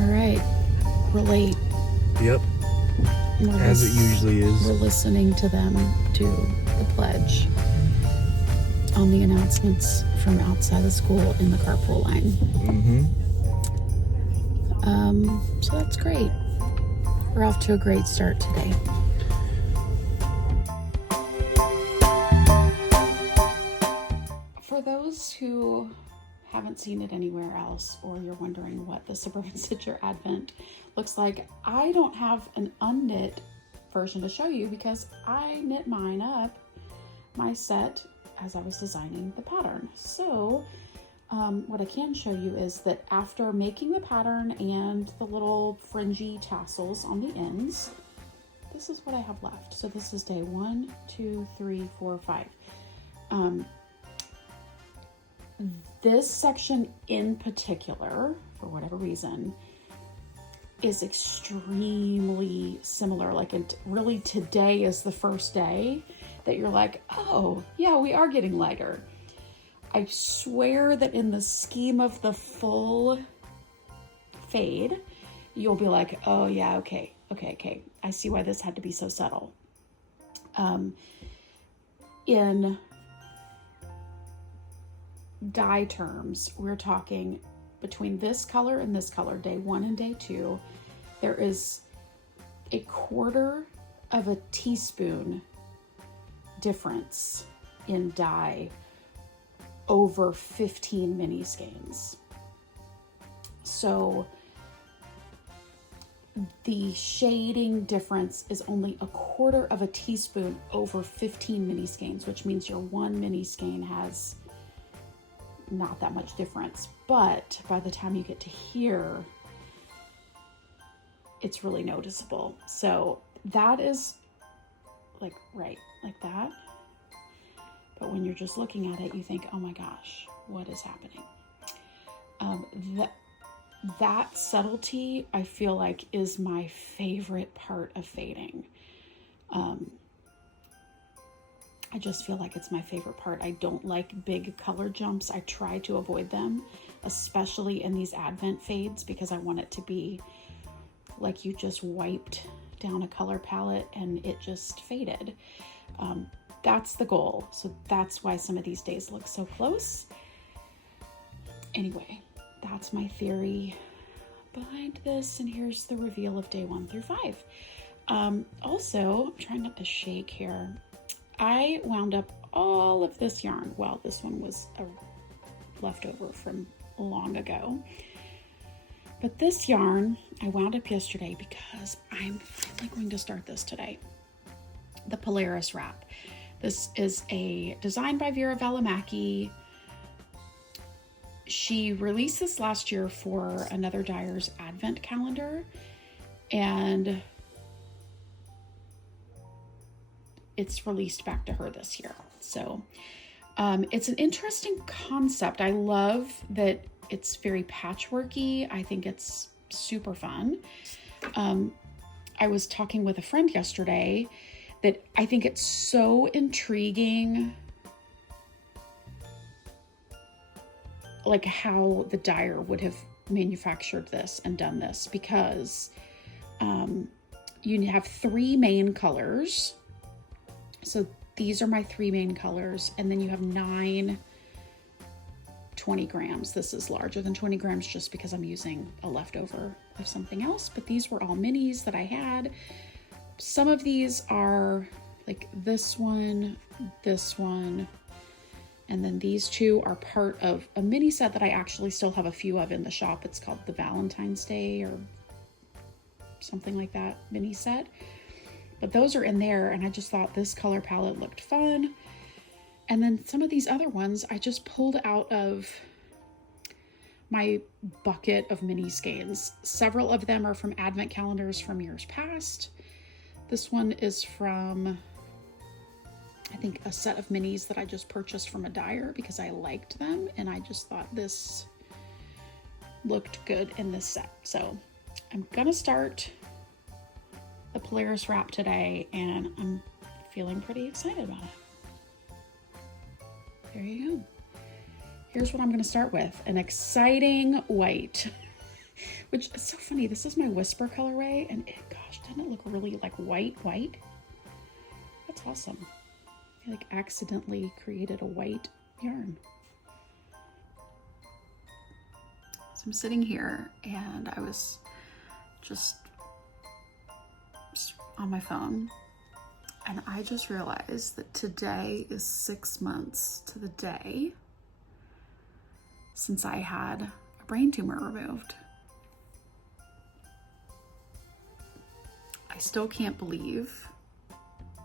All right, we're late. Yep, as it usually is. We're listening to them do the pledge on the announcements from outside the school in the carpool line. So that's great. We're off to a great start today. For those who haven't seen it anywhere else, or you're wondering what the Suburban Stitcher Advent looks like, I don't have an unknit version to show you because I knit mine up, my set, as I was designing the pattern. So what I can show you is that after making the pattern and the little fringy tassels on the ends, this is what I have left. So this is day 1, 2, 3, 4, 5. This section in particular, for whatever reason, is extremely similar. Like, really today is the first day that you're like, oh yeah, we are getting lighter. I swear that in the scheme of the full fade, you'll be like, oh yeah, okay. I see why this had to be so subtle. In dye terms, we're talking between this color and this color, day 1 and day 2, there is a 1/4 of a teaspoon difference in dye over 15 mini skeins. So the shading difference is only a 1/4 of a teaspoon over 15 mini skeins, which means your 1 mini skein has not that much difference. But by the time you get to here, it's really noticeable. So that is like right like that. But when you're just looking at it, you think, oh my gosh, what is happening? That subtlety, I feel like, is my favorite part of fading. I just feel like it's my favorite part. I don't like big color jumps. I try to avoid them, especially in these Advent fades, because I want it to be like you just wiped down a color palette and it just faded. That's the goal. So that's why some of these days look so close. Anyway, that's my theory behind this. And here's the reveal of day 1 through 5. Also, I'm trying not to shake here. I wound up all of this yarn. Well, this one was a leftover from long ago. But this yarn I wound up yesterday because I'm finally going to start this today. The Polaris wrap. This is a design by Vera Valimaki. She released this last year for Another Dyer's Advent calendar, and it's released back to her this year. So it's an interesting concept. I love that it's very patchworky. I think it's super fun. I was talking with a friend yesterday that I think it's so intriguing, like how the dyer would have manufactured this and done this, because you have 3 main colors. So these are my 3 main colors, and then you have 9 20 grams. This is larger than 20 grams just because I'm using a leftover of something else, but these were all minis that I had. Some of these are like this one, and then these 2 are part of a mini set that I actually still have a few of in the shop. It's called the Valentine's Day or something like that mini set. But those are in there, and I just thought this color palette looked fun. And then some of these other ones I just pulled out of my bucket of mini skeins. Several of them are from Advent calendars from years past. This one is from, I think, a set of minis that I just purchased from a dyer because I liked them, and I just thought this looked good in this set. So I'm gonna start the Polaris wrap today, and I'm feeling pretty excited about it. There you go. Here's what I'm going to start with. An exciting white. Which is so funny. This is my Whisper colorway, and gosh, doesn't it look really like white? That's awesome. I like accidentally created a white yarn. So I'm sitting here and I was just on my phone, and I just realized that today is 6 months to the day since I had a brain tumor removed. I still can't believe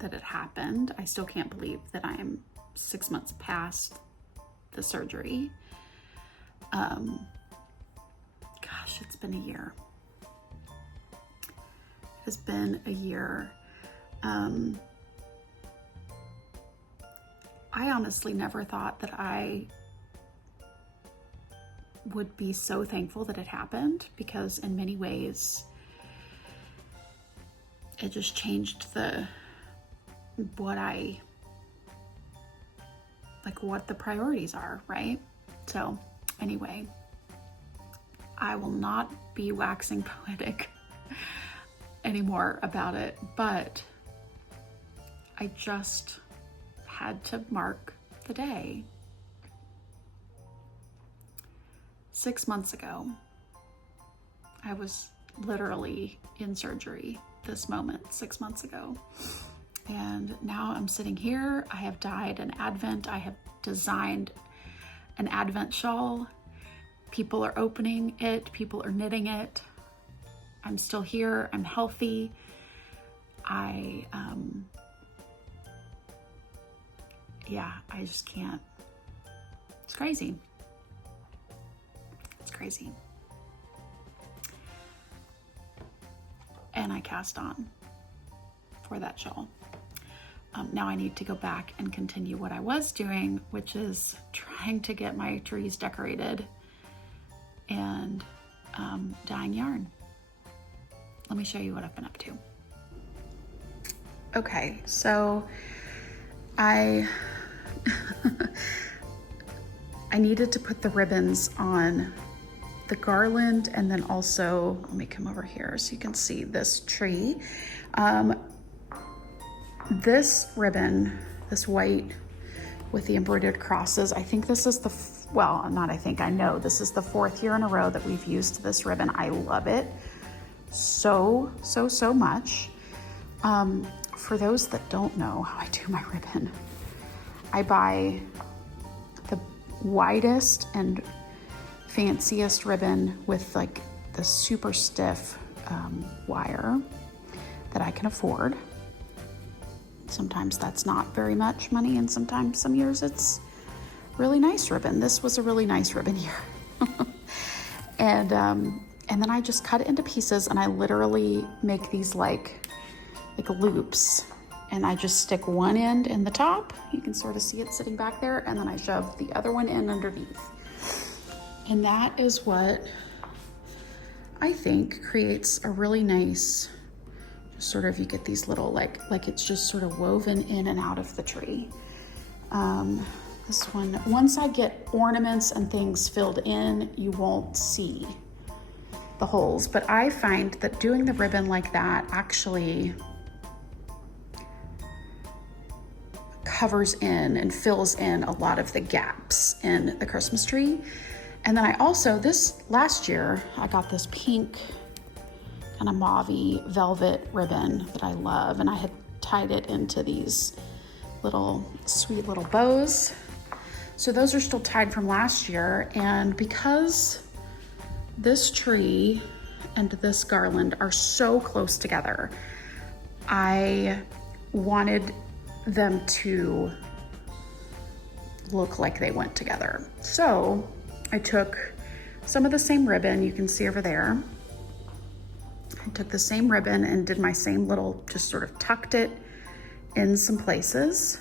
that it happened. I still can't believe that I'm 6 months past the surgery. Gosh, it's been a year. It has been a year. I honestly never thought that I would be so thankful that it happened, because in many ways it just changed what the priorities are, right? So anyway, I will not be waxing poetic anymore about it, but I just had to mark the day. 6 months ago, I was literally in surgery this moment 6 months ago. And now I'm sitting here. I have dyed an Advent. I have designed an Advent shawl. People are opening it. People are knitting it. I'm still here. I'm healthy. I just can't. It's crazy. It's crazy. And I cast on for that shawl. Now I need to go back and continue what I was doing, which is trying to get my trees decorated and dyeing yarn. Let me show you what I've been up to. Okay, so I needed to put the ribbons on the garland, and then also, let me come over here so you can see this tree. This ribbon, this white with the embroidered crosses, I think this is I know this is the 4th year in a row that we've used this ribbon. I love it so much. For those that don't know how I do my ribbon, I buy the widest and fanciest ribbon with like the super stiff wire that I can afford. Sometimes that's not very much money, and sometimes some years it's really nice ribbon. This was a really nice ribbon here. And then I just cut it into pieces, and I literally make these like loops, and I just stick one end in the top. You can sort of see it sitting back there, and then I shove the other one in underneath. And that is what I think creates a really nice, sort of, you get these little like it's just sort of woven in and out of the tree. This one, once I get ornaments and things filled in, you won't see the holes, but I find that doing the ribbon like that actually covers in and fills in a lot of the gaps in the Christmas tree. And then I also, this last year, I got this pink kind of mauve-y velvet ribbon that I love, and I had tied it into these little sweet little bows. So those are still tied from last year, and because this tree and this garland are so close together, I wanted them to look like they went together. So I took some of the same ribbon you can see over there. I took the same ribbon and did my same little, just sort of tucked it in some places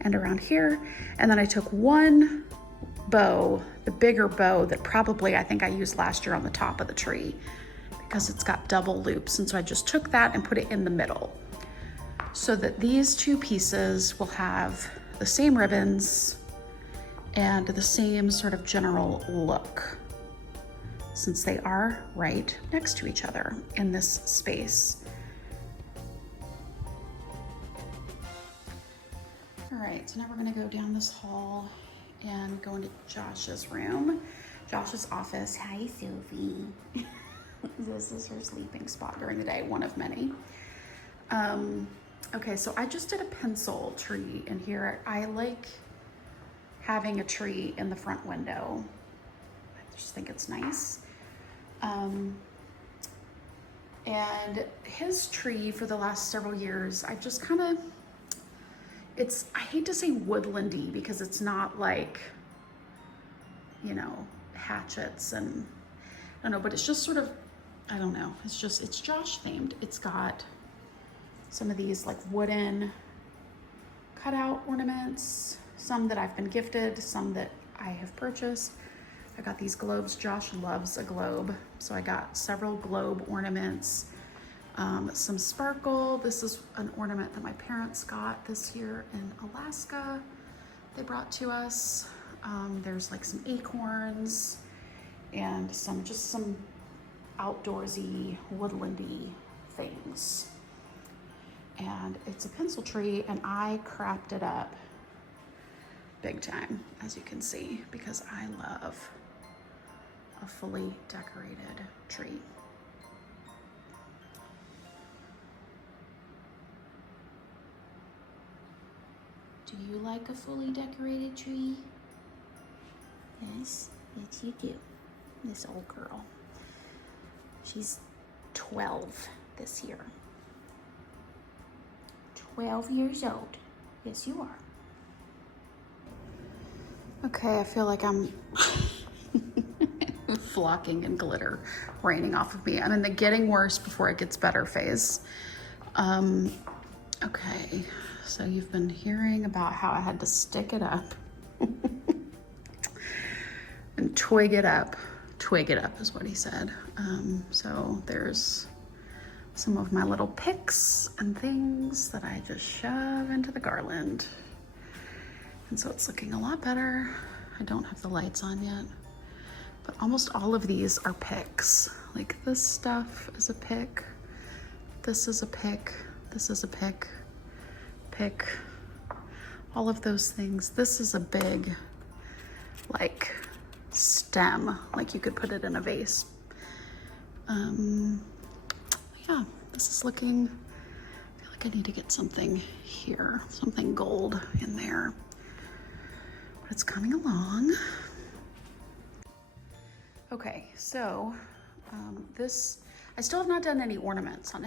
and around here. And then I took one bow, the bigger bow that probably I think I used last year on the top of the tree because it's got double loops. And so I just took that and put it in the middle so that these two pieces will have the same ribbons and the same sort of general look since they are right next to each other in this space. All right, so now we're gonna go down this hall and go into Josh's room, Josh's office. Hi, Sophie. This is her sleeping spot during the day, one of many. Okay, so I just did a pencil tree in here. I like having a tree in the front window. I just think it's nice. And his tree for the last several years, I've just kind of, I hate to say woodlandy because it's not like, you know, hatchets and, I don't know, but it's just sort of, I don't know, it's Josh themed. It's got some of these like wooden cutout ornaments, some that I've been gifted, some that I have purchased. I got these globes. Josh loves a globe, so I got several globe ornaments, some sparkle. This is an ornament that my parents got this year in Alaska. They brought to us. There's like some acorns and some outdoorsy, woodlandy things. And it's a pencil tree, and I crapped it up big time, as you can see, because I love a fully decorated tree. Do you like a fully decorated tree? Yes, yes you do. This old girl. She's 12 this year. 12 years old. Yes, you are. Okay, I feel like I'm flocking and glitter raining off of me. I'm in the getting worse before it gets better phase. Okay, so you've been hearing about how I had to stick it up and twig it up. Twig it up is what he said. So there's some of my little picks and things that I just shove into the garland. And so it's looking a lot better. I don't have the lights on yet, but almost all of these are picks. Like this stuff is a pick. This is a pick. This is a pick. Pick. All of those things. This is a big, like, stem. Like you could put it in a vase. Yeah, this is looking, I feel like I need to get something here, something gold in there. But it's coming along. Okay, so I still have not done any ornaments on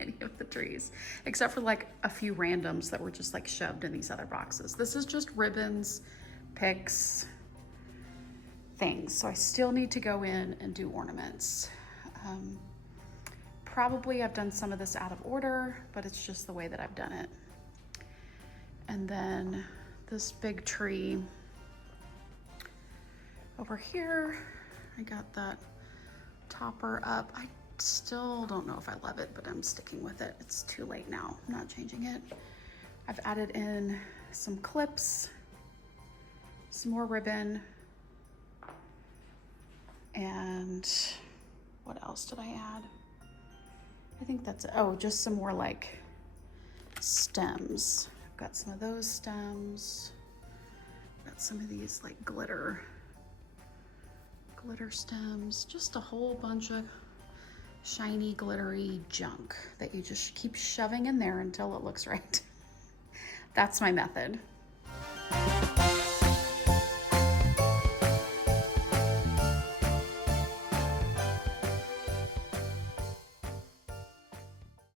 any of the trees, except for like a few randoms that were just like shoved in these other boxes. This is just ribbons, picks, things. So I still need to go in and do ornaments. Probably I've done some of this out of order, but it's just the way that I've done it. And then this big tree over here, I got that topper up. I still don't know if I love it, but I'm sticking with it. It's too late now. I'm not changing it. I've added in some clips, some more ribbon, and what else did I add? I think that's, oh, just some more like stems. I've got some of those stems. Got some of these like glitter stems. Just a whole bunch of shiny, glittery junk that you just keep shoving in there until it looks right. That's my method.